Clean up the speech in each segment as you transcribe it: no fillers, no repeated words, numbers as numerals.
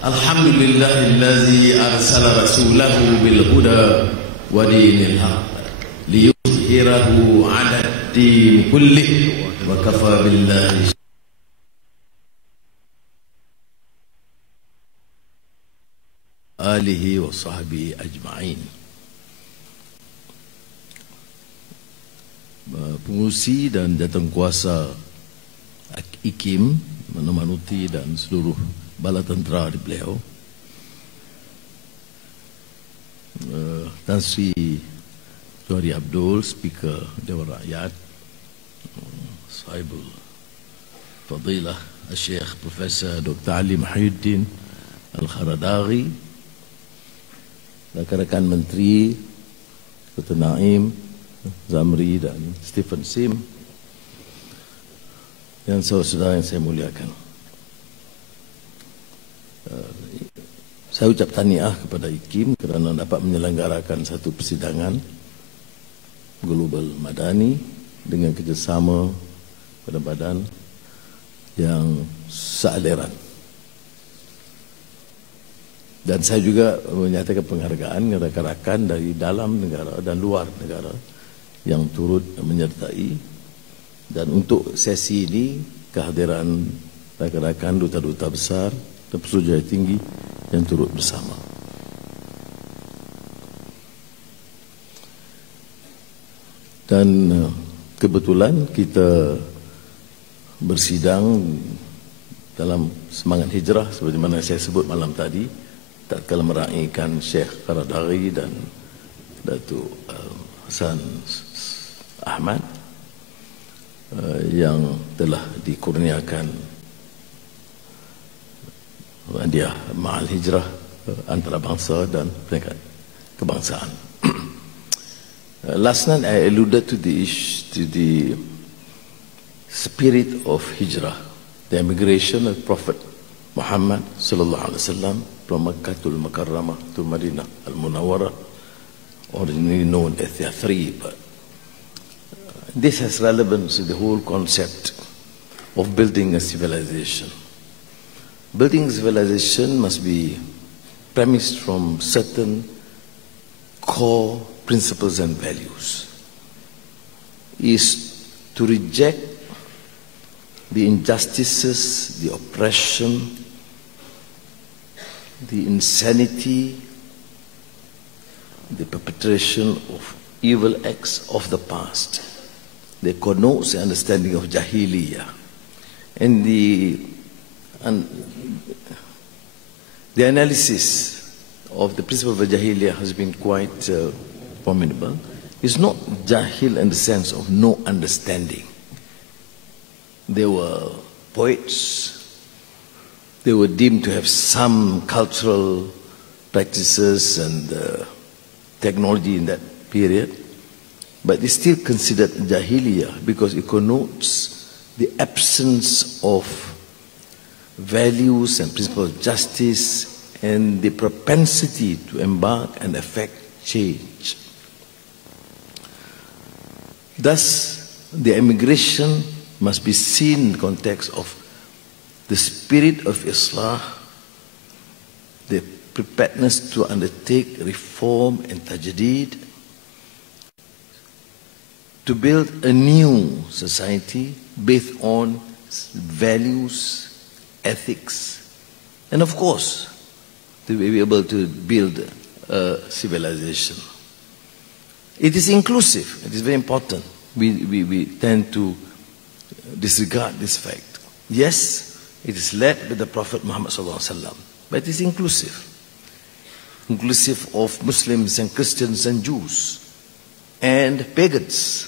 الحمد لله الذي أرسل رسوله بالهدى ودين الحق ليظهره على الدين كله وكفى بالله آله وصحبه أجمعين. Pengurusi dan jawatan IKIM, Manuti dan seluruh bala tentera di beliau, Tan Sri Johari Abdul, Speaker Dewan Rakyat, Sahibul Fadilah Syekh Profesor Dr. Ali Mahyuddin Al-Kharadaghi, rakan-rakan Menteri Dr. Naim Zamri dan Stephen Sim, dan saudara-saudara yang saya muliakan. Saya ucap tahniah kepada IKIM kerana dapat menyelenggarakan satu persidangan global madani dengan kerjasama pada badan yang sealiran. Dan saya juga menyatakan penghargaan kepada rakan-rakan dari dalam negara dan luar negara yang turut menyertai. Dan untuk sesi ini, kehadiran rakan-rakan duta-duta besar dan pesuruhjaya tinggi yang turut bersama. Dan kebetulan kita bersidang dalam semangat hijrah seperti mana saya sebut malam tadi, tatkala meraihkan Syekh Kharadaghi dan Datuk Hasan Ahmad yang telah dikurniakan hadiah Ma'al Hijrah antarabangsa dan peringkat kebangsaan. Last night I alluded to the spirit of hijrah, the emigration of Prophet Muhammad sallallahu alaihi wasallam from Makkah to Al-Mukarramah to Madinah Al-Munawwarah, originally known as Yathrib. This has relevance to the whole concept of building a civilization. Building civilization must be premised from certain core principles and values. Is to reject the injustices, the oppression, the insanity, the perpetration of evil acts of the past. They connotes the understanding of Jahiliyyah. And the analysis of the principle of Jahiliyyah has been quite formidable. It's not Jahil in the sense of no understanding. They were poets. They were deemed to have some cultural practices and technology in that period. But it's still considered Jahiliyyah because it connotes the absence of values and principles of justice and the propensity to embark and effect change. Thus, the emigration must be seen in the context of the spirit of Islah, the preparedness to undertake reform and tajdeed, to build a new society based on values, ethics, and of course, to be able to build a civilization. It is inclusive. It is very important. We tend to disregard this fact. Yes, it is led by the Prophet Muhammad SAW, but it is inclusive. Inclusive of Muslims and Christians and Jews and pagans.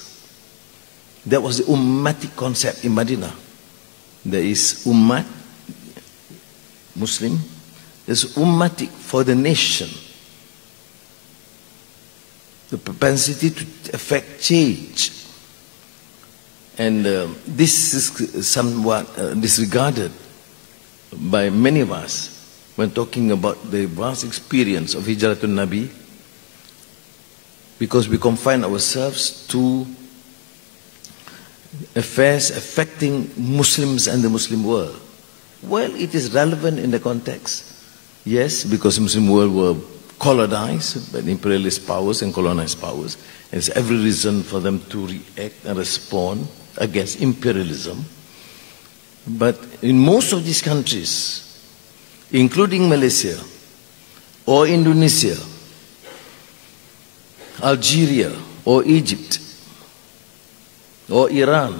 That was the ummatic concept in Madinah. There is ummat, Muslim. There's ummatic for the nation. The propensity to affect change. And this is somewhat disregarded by many of us when talking about the vast experience of Hijratun Nabi, because we confine ourselves to affairs affecting Muslims and the Muslim world. Well, it is relevant in the context Yes, because the Muslim world were colonized by the imperialist powers and colonized powers. There's every reason for them to react and respond against imperialism. But in most of these countries, including Malaysia or Indonesia, Algeria or Egypt or Iran,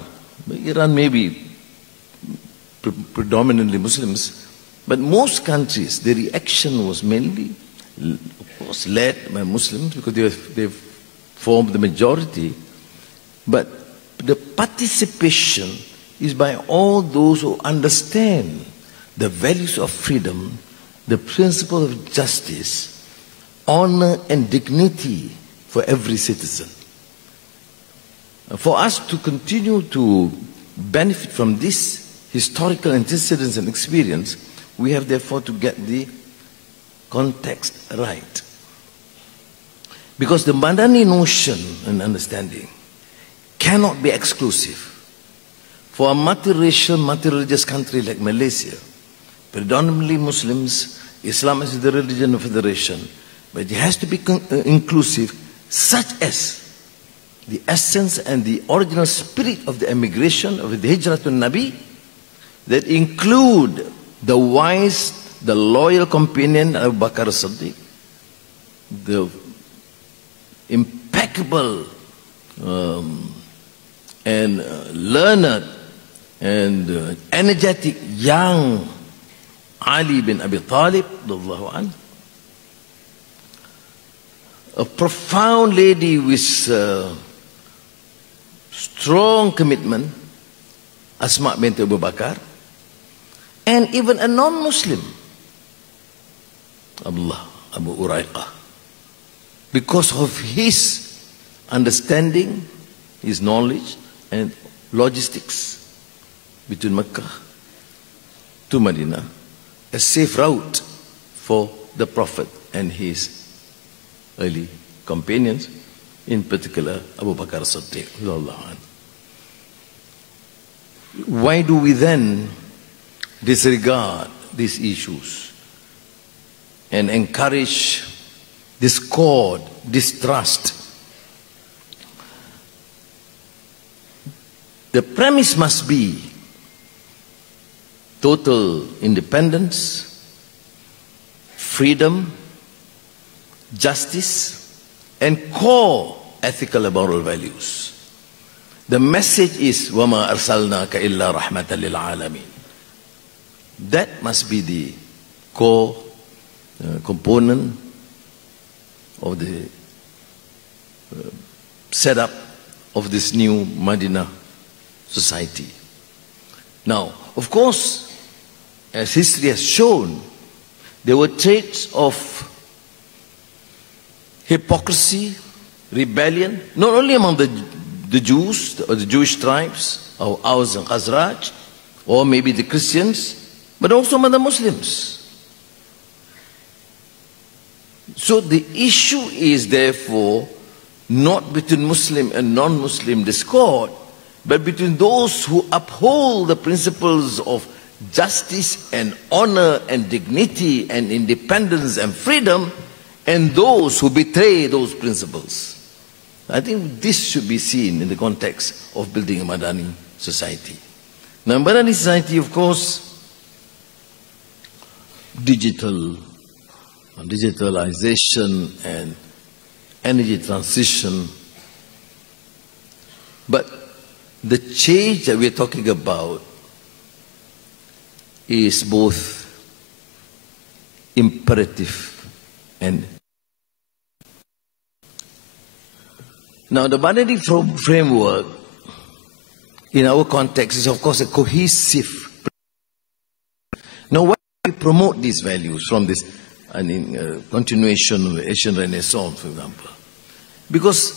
Iran may be predominantly Muslims, but most countries, the reaction was mainly, of course, led by Muslims because they formed the majority, but the participation is by all those who understand the values of freedom, the principle of justice, honor and dignity for every citizen. For us to continue to benefit from this historical antecedents and experience, we have therefore to get the context right. Because the Madani notion and understanding cannot be exclusive. For a multiracial, multireligious country like Malaysia, predominantly Muslims, Islam is the religion of federation, but it has to be inclusive, such as the essence and the original spirit of the emigration, of the Hijratun Nabi, that include the wise, the loyal companion Abu Bakr as-Siddiq, the impeccable and learned and energetic young Ali bin Abi Talib, a profound lady with strong commitment, Asma bint Abu Bakar, and even a non-Muslim, Abdullah Abu Uraiqah, because of his understanding, his knowledge and logistics between Mecca to Medina, a safe route for the Prophet and his early companions, in particular Abu Bakr as-Siddiq. Why do we then disregard these issues and encourage discord, distrust? The premise must be total independence, freedom, justice, and core ethical and moral values. The message is وَمَا أَرْسَلْنَاكَ إِلَّا رَحْمَةً لِلْعَالَمِينَ. That must be the core component of the setup of this new Madinah society. Now, of course, as history has shown, there were traits of hypocrisy, rebellion, not only among the Jews or the Jewish tribes, or Aus and Khazraj, or maybe the Christians, but also among the Muslims. So the issue is therefore not between Muslim and non-Muslim discord, but between those who uphold the principles of justice and honor and dignity and independence and freedom, and those who betray those principles. I think this should be seen in the context of building a Madani society. Now, Madani society, of course, digitalization and energy transition, but the change that we're talking about is both imperative and. Now, the Madani framework in our context is, of course, a cohesive. Now, why do we promote these values from this continuation of the Asian Renaissance, for example? Because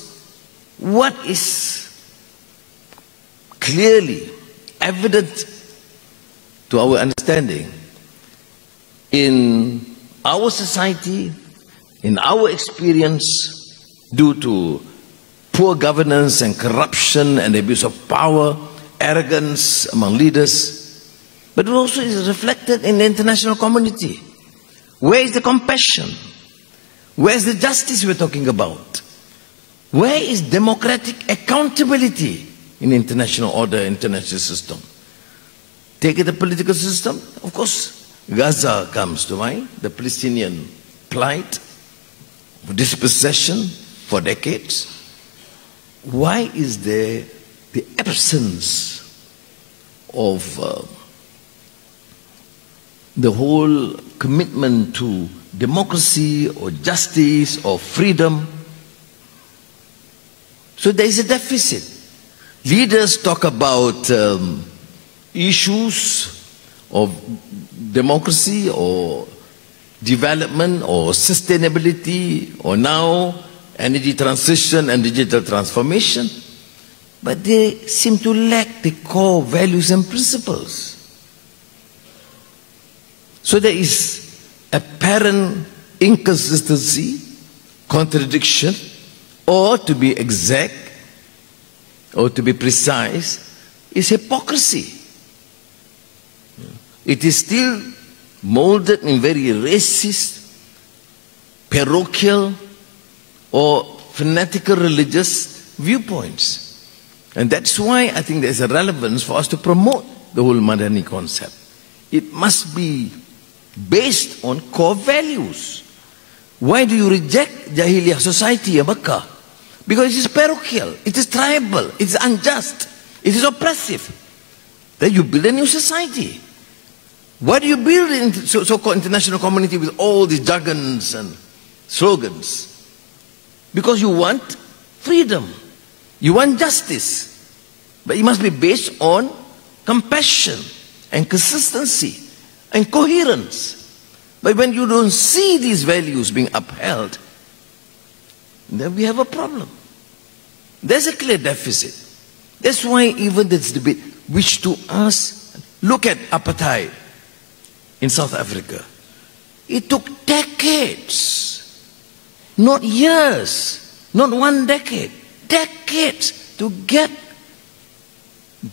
what is clearly evident to our understanding in our society, in our experience, due to poor governance and corruption and abuse of power, arrogance among leaders, but it also is reflected in the international community. Where is the compassion? Where is the justice we're talking about? Where is democratic accountability in international order, international system? Take the political system, of course, Gaza comes to mind, the Palestinian plight, dispossession for decades. Why is there the absence of the whole commitment to democracy or justice or freedom? So there is a deficit. Leaders talk about issues of democracy or development or sustainability or now energy transition and digital transformation, but they seem to lack the core values and principles. So there is apparent inconsistency, contradiction, or to be exact, or to be precise, is hypocrisy. It is still molded in very racist, parochial, or fanatical religious viewpoints. And that's why I think there's a relevance for us to promote the whole Madani concept. It must be based on core values. Why do you reject Jahiliyah society in Makkah? Because it is parochial, it is tribal, it is unjust, it is oppressive. Then you build a new society. Why do you build a so-called international community with all these jargons and slogans? Because you want freedom, you want justice, but it must be based on compassion and consistency and coherence. But when you don't see these values being upheld, then we have a problem. There's a clear deficit. That's why even this debate, which to us, look at apartheid in South Africa. It took decades, not years, not one decade, decades to get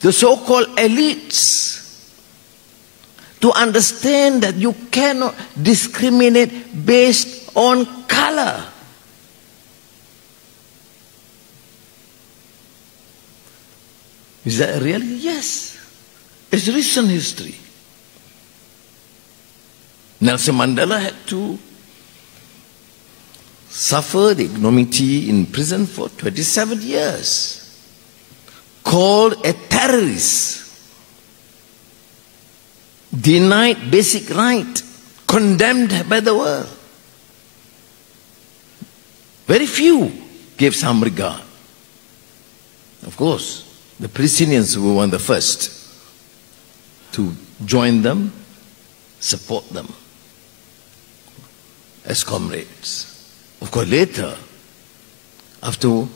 the so-called elites to understand that you cannot discriminate based on color. Is that a reality? Yes. It's recent history. Nelson Mandela had to suffer the ignominy in prison for 27 years. Called a terrorist. Denied basic right. Condemned by the world. Very few gave some regard. Of course, the Palestinians were one of the first to join them, support them as comrades. Of course, later, after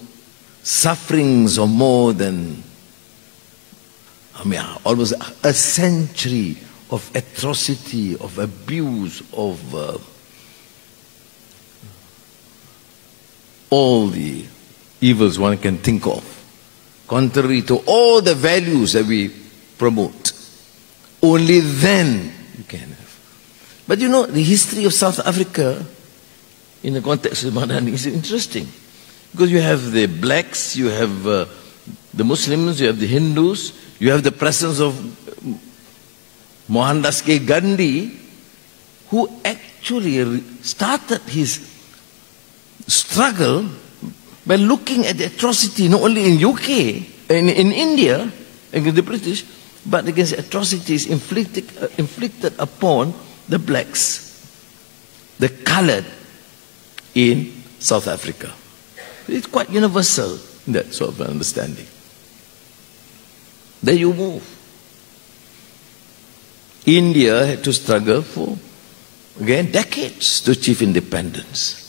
sufferings of more than, almost a century of atrocity, of abuse, of all the evils one can think of, contrary to all the values that we promote. Only then you can have. But you know, the history of South Africa in the context of Madani is interesting. Because you have the blacks, you have the Muslims, you have the Hindus, you have the presence of Mohandas K. Gandhi, who actually started his struggle by looking at the atrocity not only in UK, in India, against the British, but against atrocities inflicted upon the blacks, the coloured in South Africa. It's quite universal in that sort of understanding. There you move. India had to struggle for, again, decades to achieve independence.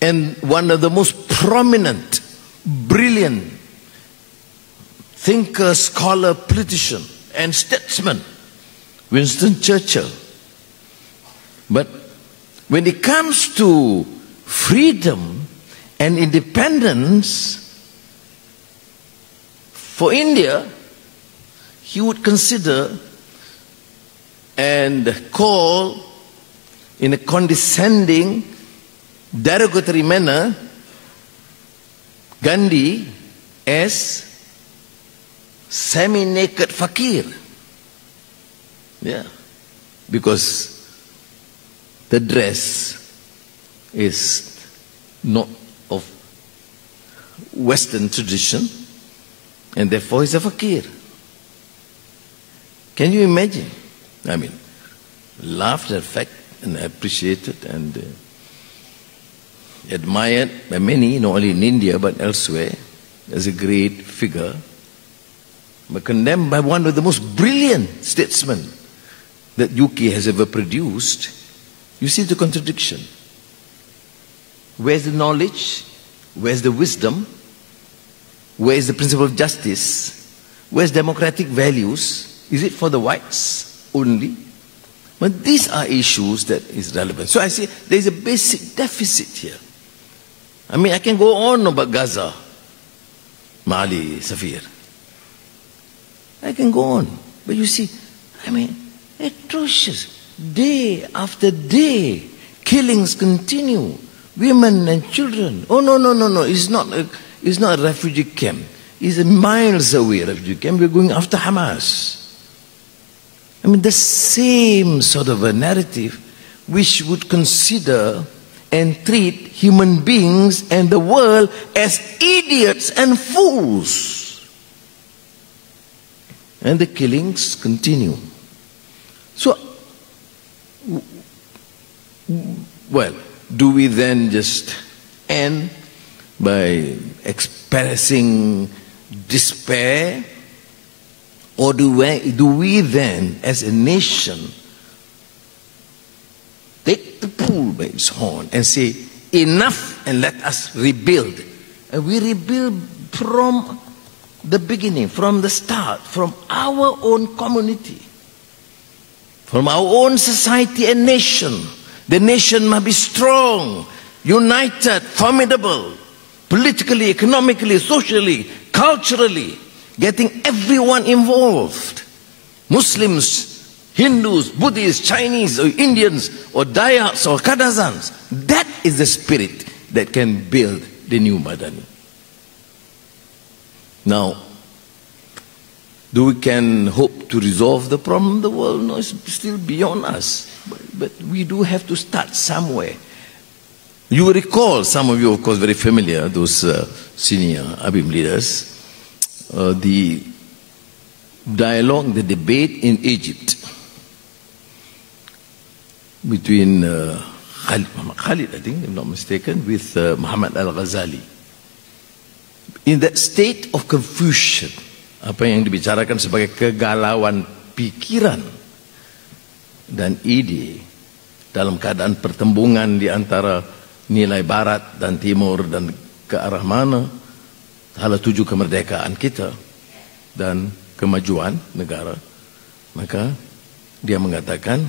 And one of the most prominent, brilliant thinker, scholar, politician, and statesman, Winston Churchill. But when it comes to freedom and independence for India, he would consider and call in a condescending, derogatory manner Gandhi as semi-naked fakir. Yeah, because the dress is not of Western tradition, and therefore he's a fakir. Can you imagine? I mean, laughed at the fact and appreciated and admired by many, not only in India but elsewhere, as a great figure, but condemned by one of the most brilliant statesmen that UK has ever produced. You see the contradiction. Where's the knowledge? Where's the wisdom? Where's the principle of justice? Where's democratic values? Is it for the whites only? But these are issues that is relevant. So I say there's a basic deficit here. I mean, I can go on about Gaza, Mali, Safir. I can go on. But you see, I mean, atrocious. Day after day, killings continue. Women and children. Oh, no. It's not a refugee camp. It's a miles away refugee camp. We're going after Hamas. I mean, the same sort of a narrative which would consider and treat human beings and the world as idiots and fools. And the killings continue. So, well, do we then just end by expressing despair? Or do we then, as a nation, take the bull by its horn and say, enough, and let us rebuild? And we rebuild from the beginning, from the start, from our own community, from our own society and nation. The nation must be strong, united, formidable, politically, economically, socially, culturally, getting everyone involved. Muslims, Hindus, Buddhists, Chinese, or Indians, or Dayaks, or Kadazans. That is the spirit that can build the new Madani. Now, do we can hope to resolve the problem of the world? No, it's still beyond us. But we do have to start somewhere. You will recall, some of you, of course, very familiar, those senior ABIM leaders, the dialogue, the debate in Egypt between Khalid, I think, if I'm not mistaken, with Muhammad Al-Ghazali. In that state of confusion, apa yang dibicarakan sebagai kegalauan pikiran dan ide dalam keadaan pertembungan di antara nilai barat dan timur dan ke arah mana hala tuju kemerdekaan kita dan kemajuan negara, maka dia mengatakan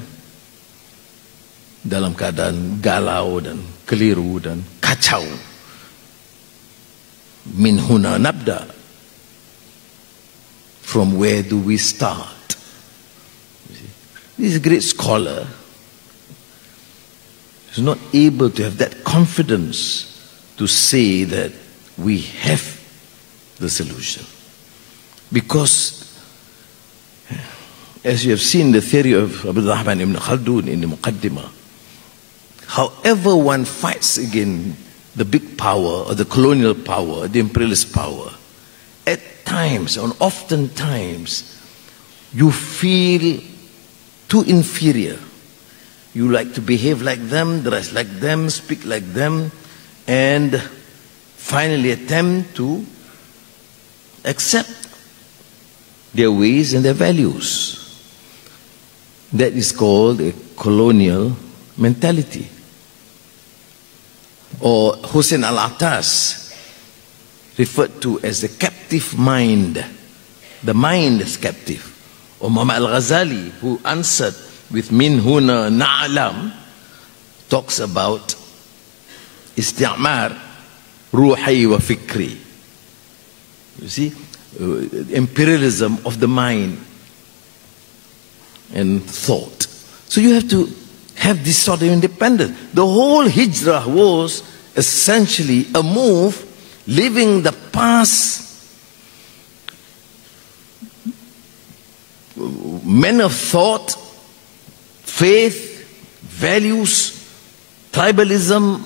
dalam keadaan galau dan keliru dan kacau, min huna nabda, from where do we start? This great scholar is not able to have that confidence to say that we have the solution. Because, as you have seen the theory of Abdul Rahman ibn Khaldun in the Muqaddimah, however one fights against the big power or the colonial power, the imperialist power, at times, and oftentimes, you feel too inferior. You like to behave like them, dress like them, speak like them, and finally attempt to accept their ways and their values. That is called a colonial mentality. Or Hussein Al-Attas, referred to as the captive mind. The mind is captive. Or Muhammad Al-Ghazali, who answered with Min Huna Na'alam, talks about isti'mar ruhi wa fikri. You see, imperialism of the mind and thought. So you have to have this sort of independence. The whole hijrah was essentially a move leaving the past men of thought, faith, values, tribalism,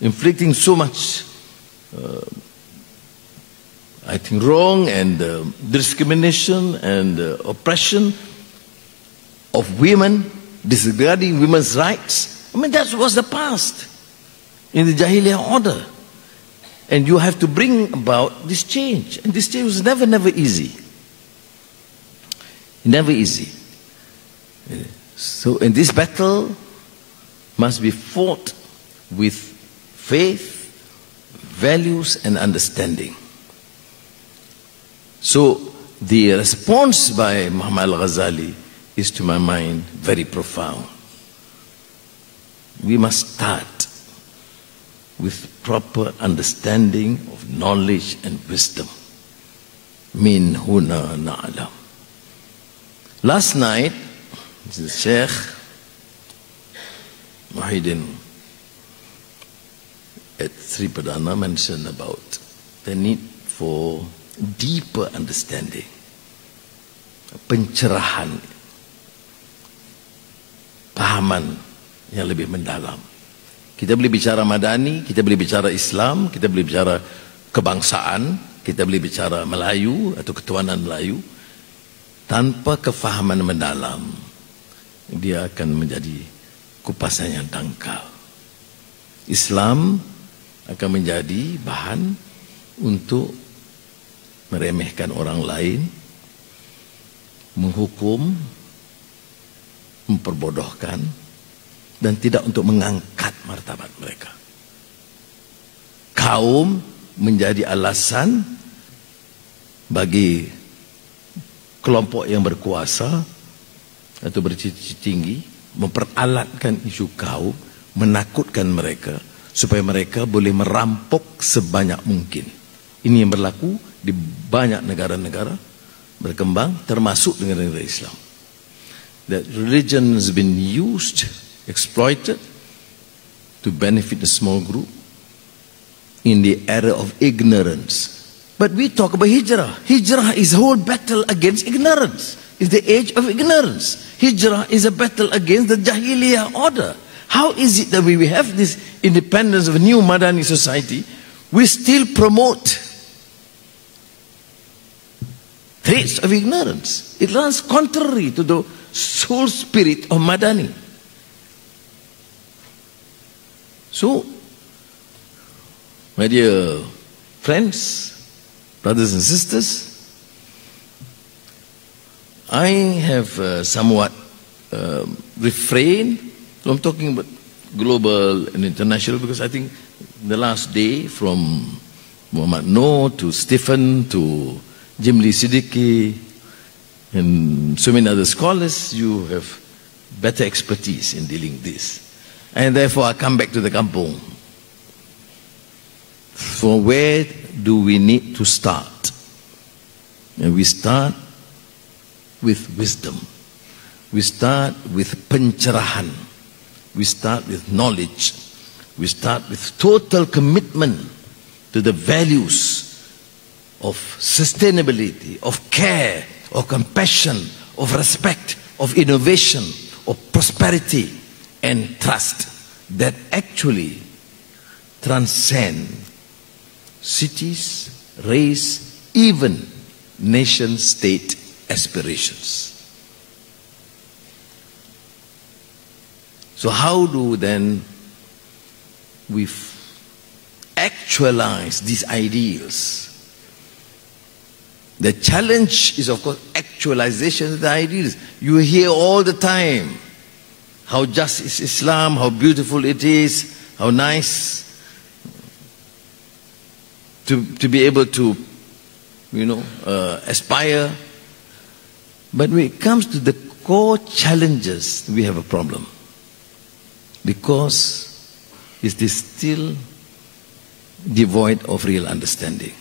inflicting so much, I think, wrong and discrimination and oppression of women, disregarding women's rights. I mean, that was the past in the Jahiliyyah order. And you have to bring about this change. And this change was never easy. Never easy. So, in this battle must be fought with faith, values, and understanding. So, the response by Muhammad al-Ghazali is, to my mind, very profound. We must start with proper understanding of knowledge and wisdom. Min huna na'lam. Last night, the Sheikh Muhyiddin at Sri Pradana mentioned about the need for deeper understanding, pencerahan, pahaman yang lebih mendalam. Kita boleh bicara Madani, kita boleh bicara Islam, kita boleh bicara kebangsaan, kita boleh bicara Melayu atau ketuhanan Melayu. Tanpa kefahaman mendalam, dia akan menjadi kupasan yang dangkal. Islam akan menjadi bahan untuk meremehkan orang lain, menghukum, memperbodohkan, dan tidak untuk mengangkat martabat mereka. Kaum menjadi alasan bagi kelompok yang berkuasa atau bercita-cita tinggi memperalatkan isu kaum, menakutkan mereka supaya mereka boleh merampok sebanyak mungkin. Ini yang berlaku di banyak negara-negara berkembang, termasuk negara-negara Islam. That religion has been used, exploited to benefit a small group in the era of ignorance. But we talk about hijrah. Hijrah is a whole battle against ignorance. It's the age of ignorance. Hijrah is a battle against the Jahiliyyah order. How is it that we have this independence of a new Madani society, we still promote traits of ignorance? It runs contrary to the soul spirit of Madani. So, my dear friends, brothers and sisters, I have somewhat refrained from talking about global and international, because I think the last day, from Muhammad Noor to Stephen to Jimli Siddiqui and so many other scholars, you have better expertise in dealing with this. And therefore I come back to the kampung. For where do we need to start? And we start with wisdom. We start with pencerahan. We start with knowledge. We start with total commitment to the values of sustainability, of care, of compassion, of respect, of innovation, of prosperity and trust that actually transcend cities, race, even nation-state aspirations. So how do then we actualize these ideals? The challenge is, of course, actualization of the ideals. You hear all the time how just is Islam, how beautiful it is, how nice to be able to, aspire. But when it comes to the core challenges, we have a problem. Because it is still devoid of real understanding.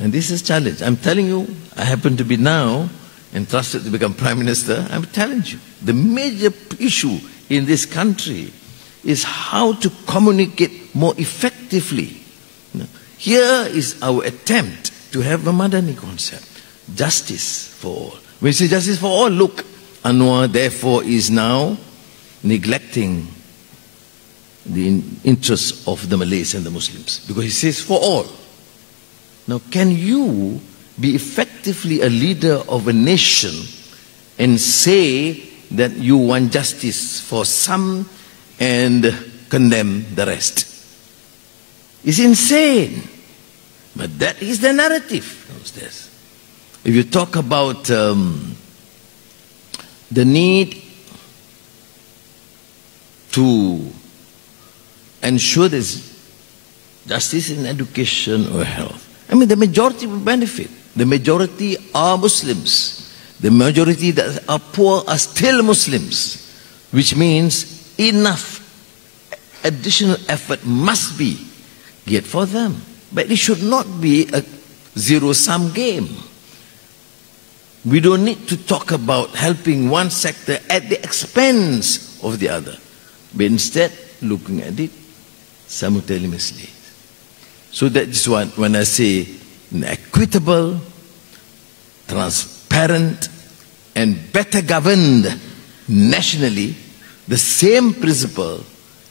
And this is a challenge. I'm telling you, I happen to be now entrusted to become Prime Minister, I'm telling you, the major issue in this country is how to communicate more effectively. Here is our attempt to have a Madani concept. Justice for all. When we say justice for all, look, Anwar therefore is now neglecting the interests of the Malays and the Muslims, because he says for all. Now, can you be effectively a leader of a nation and say that you want justice for some and condemn the rest? It's insane. But that is the narrative downstairs. If you talk about the need to ensure there's justice in education or health, I mean, the majority will benefit. The majority are Muslims. The majority that are poor are still Muslims, which means enough additional effort must be geared for them. But it should not be a zero-sum game. We don't need to talk about helping one sector at the expense of the other, but instead looking at it simultaneously. So that is what, when I say equitable, transparent, and better governed nationally, the same principle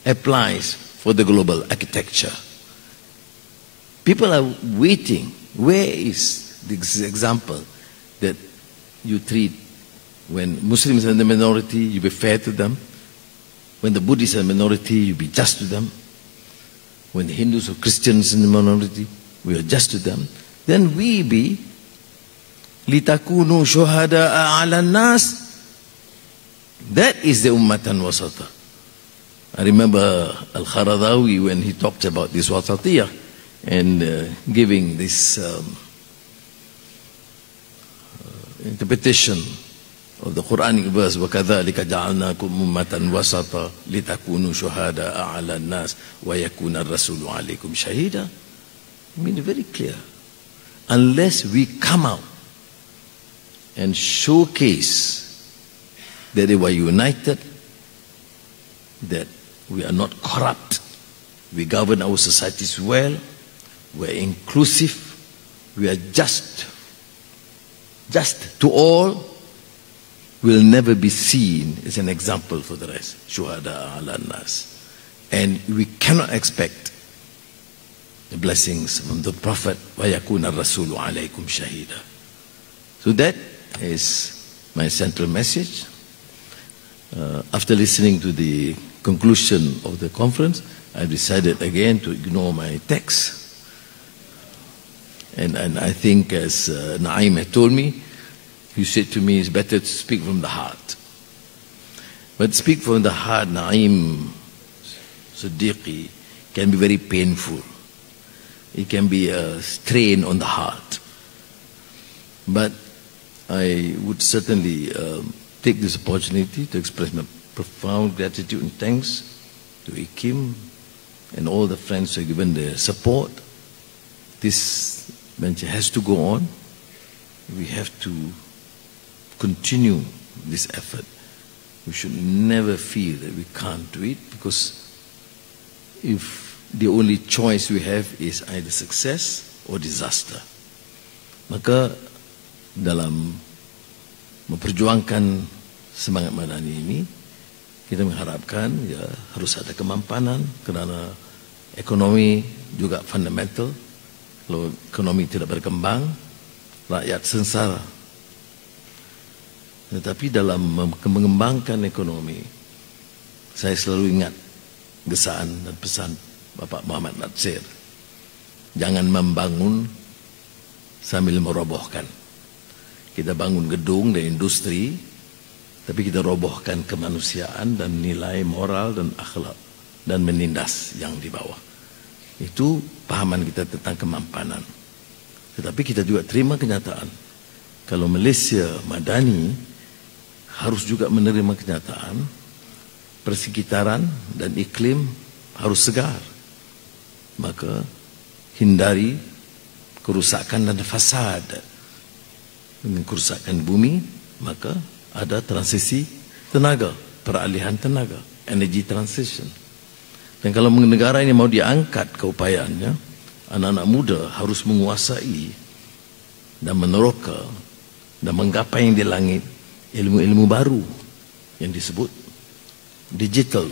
applies for the global architecture. People are waiting. Where is this example that you treat when Muslims are the minority, you be fair to them? When the Buddhists are a minority, you be just to them? When the Hindus or Christians in the minority, we are just to them? Then we be litakunu shuhada'a 'ala nas. That is the ummatan wasata. I remember Al-Kharadawi when he talked about this wasatiyah and giving this interpretation of the Quranic verse, وَكَذَلِكَ جَعَلْنَاكُمْ أُمَّةً وَسَطًا لِتَكُونُوا شُهَدَاءَ عَلَى النَّاسِ وَيَكُونَ الرَّسُولُ عَلَيْكُمْ شَهِيدًا. I mean, very clear. Unless we come out and showcase that we are united, that we are not corrupt, we govern our societies well, we are inclusive, we are just to all, will never be seen as an example for the rest. Shuhada ala nas. And we cannot expect the blessings from the Prophet, وَيَكُونَ الرَّسُولُ عَلَيْكُمْ شَهِيدًا. So that is my central message. After listening to the conclusion of the conference, I decided again to ignore my text. And I think, as Naim had told me, he said to me, it's better to speak from the heart. But speak from the heart, Naim Siddiqui, can be very painful. It can be a strain on the heart. But I would certainly take this opportunity to express my profound gratitude and thanks to Ikim and all the friends who have given their support. This venture has to go on. We have to continue this effort. We should never feel that we can't do it, because if the only choice we have is either success or disaster, maka dalam memperjuangkan semangat Madani ini, kita mengharapkan ya harus ada kemampanan, kerana ekonomi juga fundamental. Kalau ekonomi tidak berkembang, rakyat sengsara. Tetapi dalam mengembangkan ekonomi, saya selalu ingat gesaan dan pesan Bapak Muhammad Natsir. Jangan membangun sambil merobohkan. Kita bangun gedung dan industri, tapi kita robohkan kemanusiaan dan nilai moral dan akhlak, dan menindas yang di bawah. Itu pahaman kita tentang kemampanan. Tetapi kita juga terima kenyataan, kalau Malaysia Madani harus juga menerima kenyataan persekitaran dan iklim harus segar. Maka hindari kerusakan dan fasad dengan kerusakan bumi, maka ada transisi tenaga, peralihan tenaga, energy transition. Dan kalau negara ini mau diangkat keupayaannya, anak-anak muda harus menguasai dan meneroka dan menggapai yang di langit ilmu-ilmu baru yang disebut digital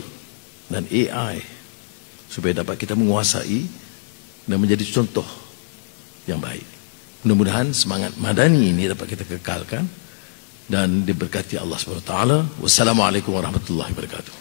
dan AI, supaya dapat kita menguasai dan menjadi contoh yang baik. Mudah-mudahan semangat madani ini dapat kita kekalkan dan diberkati Allah SWT. Wassalamualaikum warahmatullahi wabarakatuh.